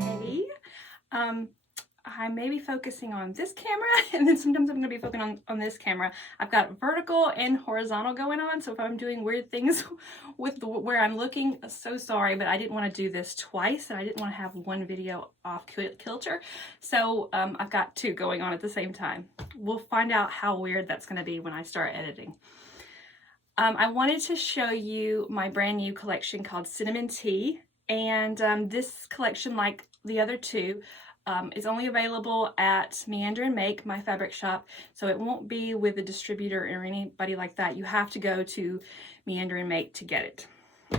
Hey, I may be focusing on this camera and then sometimes I'm going to be focusing on this camera. I've got vertical and horizontal going on, so if I'm doing weird things with where I'm looking, so sorry, but I didn't want to do this twice and I didn't want to have one video off kilter, so I've got two going on at the same time. We'll find out how weird that's going to be when I start editing. I wanted to show you my brand new collection called Cinnamon Tea, and this collection, like the other two, is only available at Meander and Make, my fabric shop, so it won't be with a distributor or anybody like that. You have to go to Meander and Make to get it.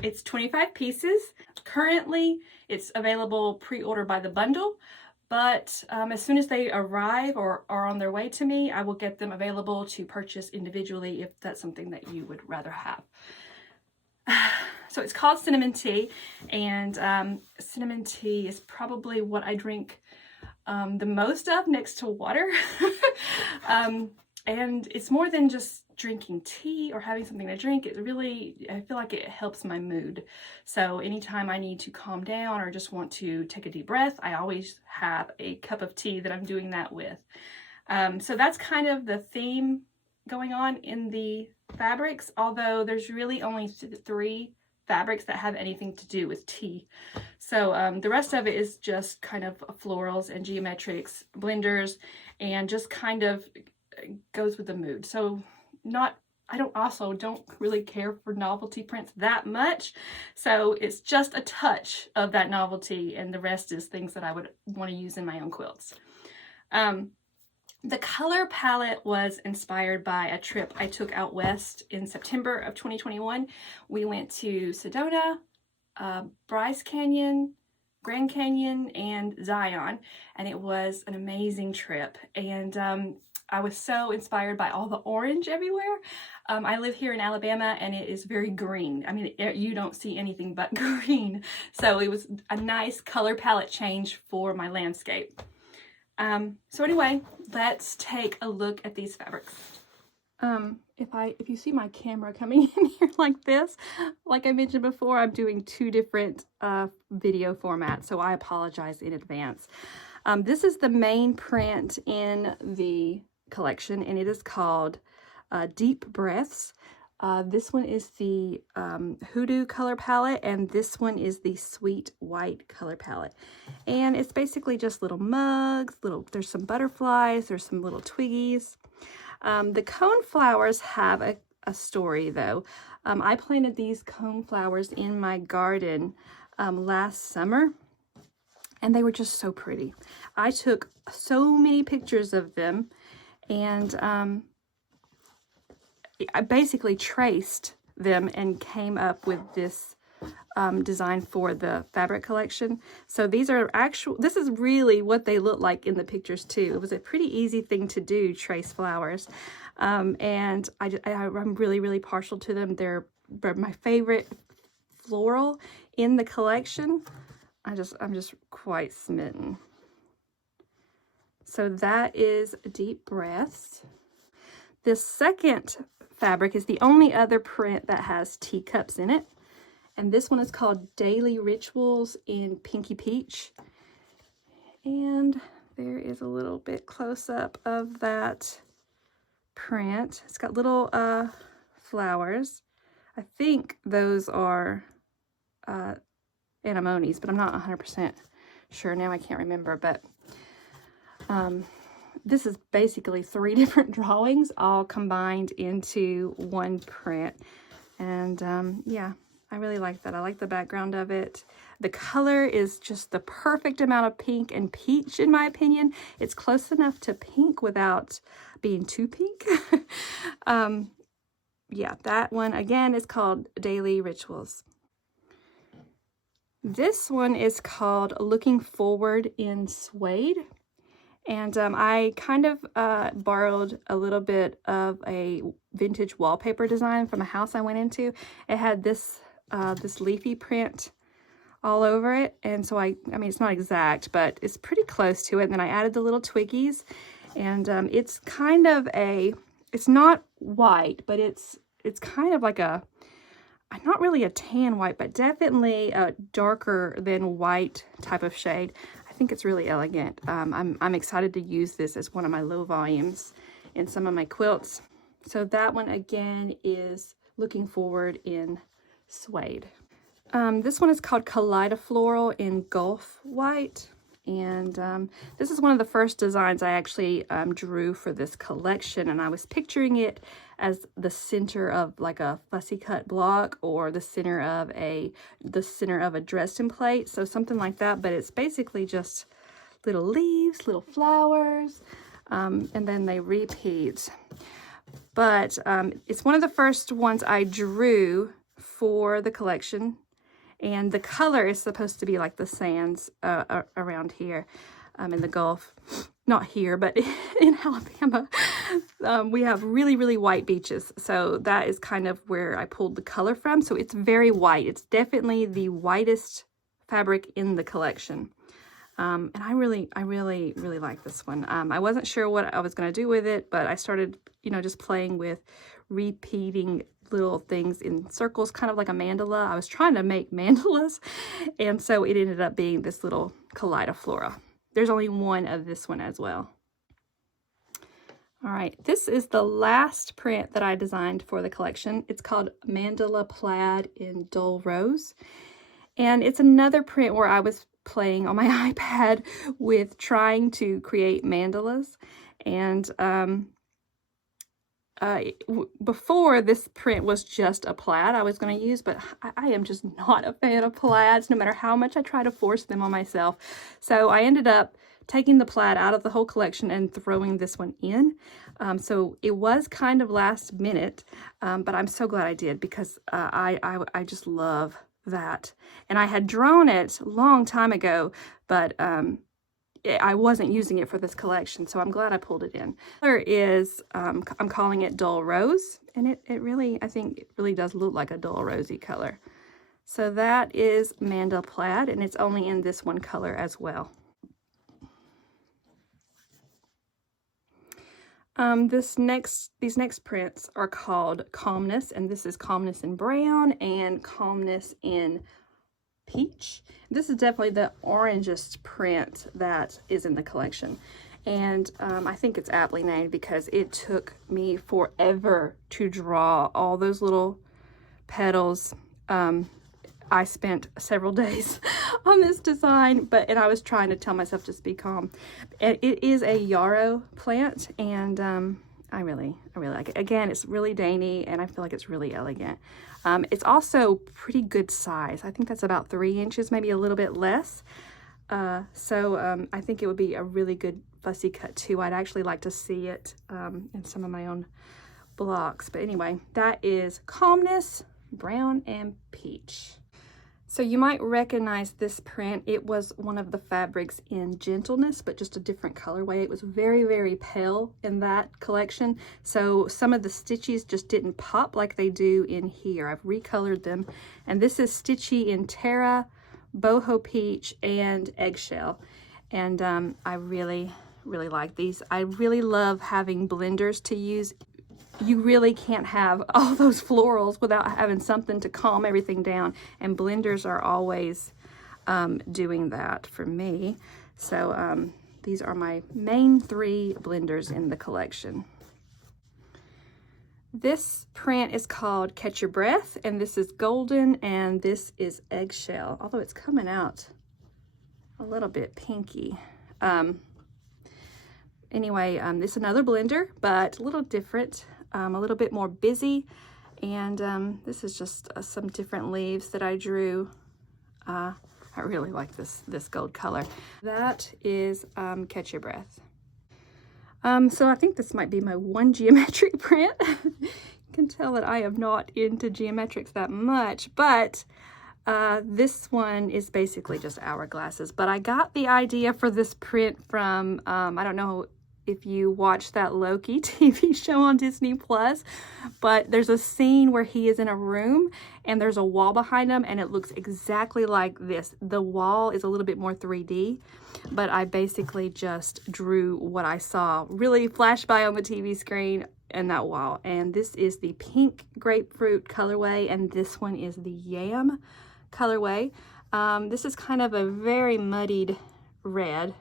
It's 25 pieces. Currently, it's available pre-order by the bundle, but as soon as they arrive or are on their way to me, I will get them available to purchase individually if that's something that you would rather have. So it's called Cinnamon Tea, and cinnamon tea is probably what I drink the most of next to water. And it's more than just drinking tea or having something to drink. It really, I feel like it helps my mood. So anytime I need to calm down or just want to take a deep breath, I always have a cup of tea that I'm doing that with. So that's kind of the theme going on in the fabrics, although there's really only 3 fabrics that have anything to do with tea. So the rest of it is just kind of florals and geometrics, blenders, and just kind of goes with the mood. So I don't really care for novelty prints that much. So it's just a touch of that novelty, and the rest is things that I would want to use in my own quilts. The color palette was inspired by a trip I took out west in September of 2021. We went to Sedona, Bryce Canyon, Grand Canyon, and Zion, and it was an amazing trip. And I was so inspired by all the orange everywhere. I live here in Alabama and it is very green. I mean, you don't see anything but green. So it was a nice color palette change for my landscape. So anyway, let's take a look at these fabrics. If you see my camera coming in here like this, like I mentioned before, I'm doing 2 different video formats, so I apologize in advance. This is the main print in the collection, and it is called Deep Breaths. This one is the Hoodoo color palette, and this one is the Sweet White color palette. And it's basically just little mugs, there's some butterflies, there's some little twiggies. The cone flowers have a story though. I planted these cone flowers in my garden last summer, and they were just so pretty. I took so many pictures of them, and I basically traced them and came up with this design for the fabric collection. So these are this is really what they look like in the pictures too. It was a pretty easy thing to do, trace flowers. And I'm really, really partial to them. They're my favorite floral in the collection. I'm just quite smitten. So that is Deep Breaths. This second fabric is the only other print that has teacups in it, and this one is called Daily Rituals in Pinky Peach. And there is a little bit close up of that print. It's got little flowers. I think those are anemones, but I'm not 100% sure now. I can't remember, but this is basically 3 different drawings all combined into one print. And yeah, I really like that. I like the background of it. The color is just the perfect amount of pink and peach, in my opinion. It's close enough to pink without being too pink. Yeah, that one again is called Daily Rituals. This one is called Looking Forward in Suede. And I kind of borrowed a little bit of a vintage wallpaper design from a house I went into. It had this this leafy print all over it, and so I mean it's not exact, but it's pretty close to it. And then I added the little twiggies, and it's kind of it's not white, but it's kind of like a, not really a tan white, but definitely a darker than white type of shade. I think it's really elegant. I'm excited to use this as one of my low volumes in some of my quilts. So that one again is Looking Forward in suede. This one is called Kaleida Floral in Gulf White. And this is one of the first designs I actually drew for this collection, and I was picturing it as the center of like a fussy cut block, or the center of a Dresden plate, so something like that. But it's basically just little leaves, little flowers, and then they repeat. But it's one of the first ones I drew for the collection. And the color is supposed to be like the sands around here in the Gulf. Not here, but in Alabama. We have really, really white beaches. So that is kind of where I pulled the color from. So it's very white. It's definitely the whitest fabric in the collection. And I really like this one. I wasn't sure what I was going to do with it, but I started, just playing with repeating little things in circles, kind of like a mandala. I was trying to make mandalas, and so it ended up being this little Kaleida Flora. There's only one of this one as well. All right, this is the last print that I designed for the collection. It's called Mandala Plaid in Dull Rose, and it's another print where I was playing on my iPad with trying to create mandalas. And before, this print was just a plaid I was going to use, but I am just not a fan of plaids, no matter how much I try to force them on myself. So I ended up taking the plaid out of the whole collection and throwing this one in. So it was kind of last minute, but I'm so glad I did, because I just love that. And I had drawn it a long time ago, but I wasn't using it for this collection, so I'm glad I pulled it in. Color is, I'm calling it Dull Rose, and it really, I think it really does look like a dull rosy color. So that is Mandala Plaid, and it's only in this one color as well. These next prints are called Calmness, and this is Calmness in brown and Calmness in peach. This is definitely the orangest print that is in the collection, and I think it's aptly named because it took me forever to draw all those little petals. I spent several days on this design, and I was trying to tell myself just be calm. It is a yarrow plant, and I really like it. Again, it's really dainty, and I feel like it's really elegant. It's also pretty good size. I think that's about 3 inches, maybe a little bit less. So I think it would be a really good fussy cut too. I'd actually like to see it in some of my own blocks. But anyway, that is Calmness, brown and peach. So you might recognize this print. It was one of the fabrics in Gentleness, but just a different colorway. It was very, very pale in that collection. So some of the stitches just didn't pop like they do in here. I've recolored them. And this is Stitchy in Terra, Boho Peach, and Eggshell. And I really like these. I really love having blenders to use. You really can't have all those florals without having something to calm everything down, and blenders are always doing that for me. So these are my main 3 blenders in the collection. This print is called Catch Your Breath, and this is golden, and this is Eggshell, although it's coming out a little bit pinky. Anyway, this is another blender, but a little different. A little bit more busy, and this is just some different leaves that I drew. I really like this gold color. That is Catch Your Breath. So I think this might be my one geometric print. You can tell that I am not into geometrics that much, but this one is basically just hourglasses. But I got the idea for this print from, I don't know if you watch that Loki TV show on Disney Plus, but there's a scene where he is in a room and there's a wall behind him, and it looks exactly like this. The wall is a little bit more 3D, but I basically just drew what I saw really flash by on the TV screen in that wall. And this is the pink grapefruit colorway, and this one is the yam colorway. This is kind of a very muddied red,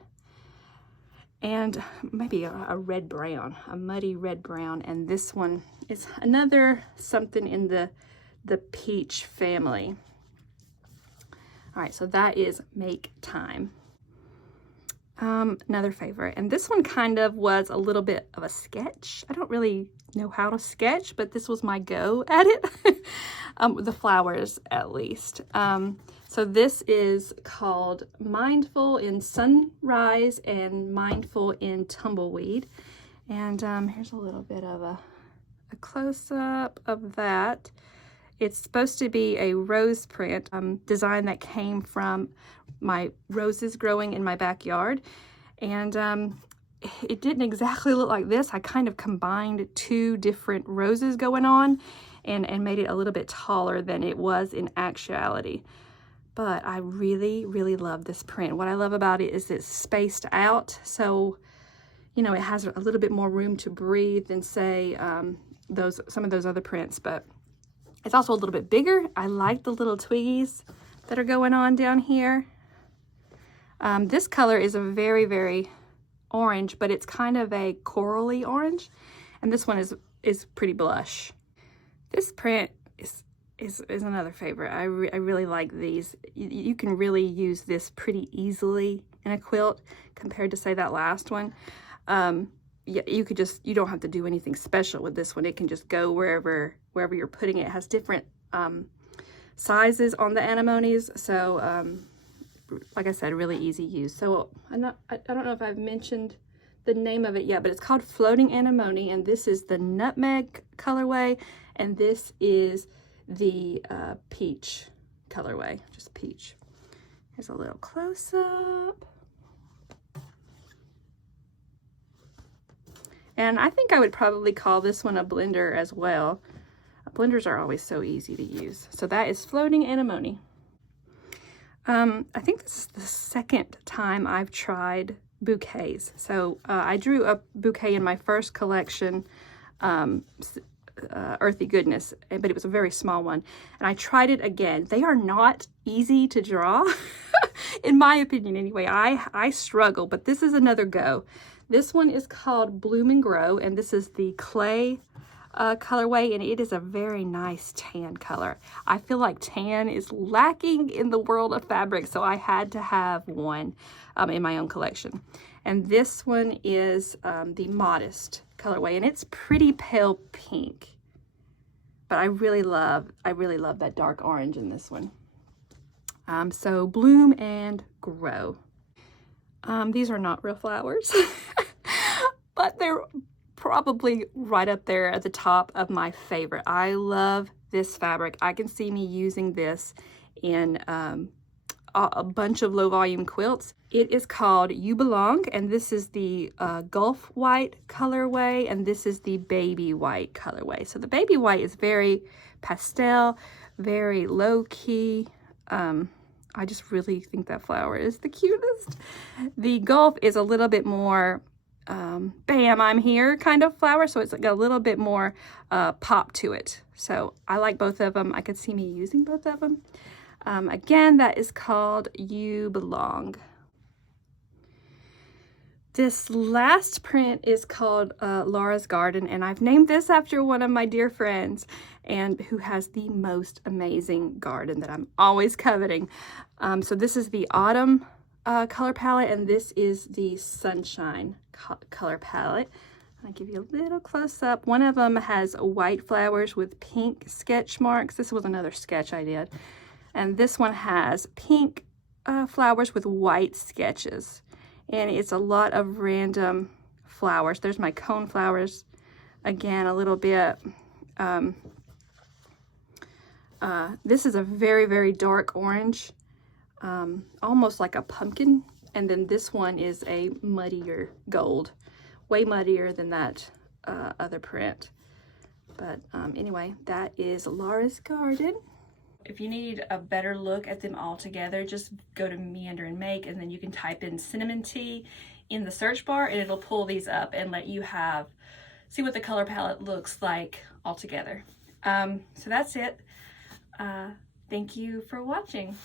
and maybe a red brown, a muddy red brown. And this one is another something in the peach family. All right, so that is Make Time. Another favorite, and this one kind of was a little bit of a sketch. I don't really know how to sketch, but this was my go at it. The flowers, at least. So this is called Mindful in Sunrise and Mindful in Tumbleweed. And here's a little bit of a close-up of that. It's supposed to be a rose print design that came from my roses growing in my backyard. And it didn't exactly look like this. I kind of combined two different roses going on and made it a little bit taller than it was in actuality. But I really, really love this print. What I love about it is it's spaced out. So, you know, it has a little bit more room to breathe than, say, some of those other prints. But it's also a little bit bigger. I like the little twiggies that are going on down here. This color is a very, very orange, but it's kind of a corally orange. And this one is pretty blush. This print is another favorite. I really like these. You can really use this pretty easily in a quilt compared to, say, that last one. Yeah, you don't have to do anything special with this one. It can just go wherever you're putting it. It has different sizes on the anemones, so like I said, really easy use. So I don't know if I've mentioned the name of it yet, but it's called Floating Anemone, and this is the nutmeg colorway, and this is the peach colorway, just peach. Here's a little close-up. And I think I would probably call this one a blender as well. Blenders are always so easy to use. So that is Floating Anemone. I think this is the second time I've tried bouquets. So I drew a bouquet in my first collection, Earthy Goodness, but it was a very small one. And I tried it again. They are not easy to draw, in my opinion anyway. I struggle, but this is another go. This one is called Bloom and Grow, and this is the clay colorway, and it is a very nice tan color. I feel like tan is lacking in the world of fabric, so I had to have one in my own collection. And this one is the Modest colorway, and it's pretty pale pink, but I really love that dark orange in this one. So Bloom and Grow. These are not real flowers, but they're probably right up there at the top of my favorite. I love this fabric. I can see me using this in a bunch of low volume quilts. It is called You Belong, and this is the Gulf White colorway, and this is the Baby White colorway. So the Baby White is very pastel, very low key. I just really think that flower is the cutest. The Gulf is a little bit more bam, I'm here kind of flower, so it's like a little bit more pop to it. So I like both of them. I could see me using both of them. Again, that is called You Belong. This last print is called Laura's Garden, and I've named this after one of my dear friends and who has the most amazing garden that I'm always coveting. So this is the Autumn color palette, and this is the Sunshine color palette. I'll give you a little close-up. One of them has white flowers with pink sketch marks. This was another sketch I did. And this one has pink flowers with white sketches. And it's a lot of random flowers. There's my cone flowers. Again, a little bit. This is a very, very dark orange. Almost like a pumpkin. And then this one is a muddier gold. Way muddier than that other print. But anyway, that is Laura's Garden. If you need a better look at them all together, just go to Meander and Make, and then you can type in cinnamon tea in the search bar, and it'll pull these up and let you have see what the color palette looks like all together. So that's it. Thank you for watching.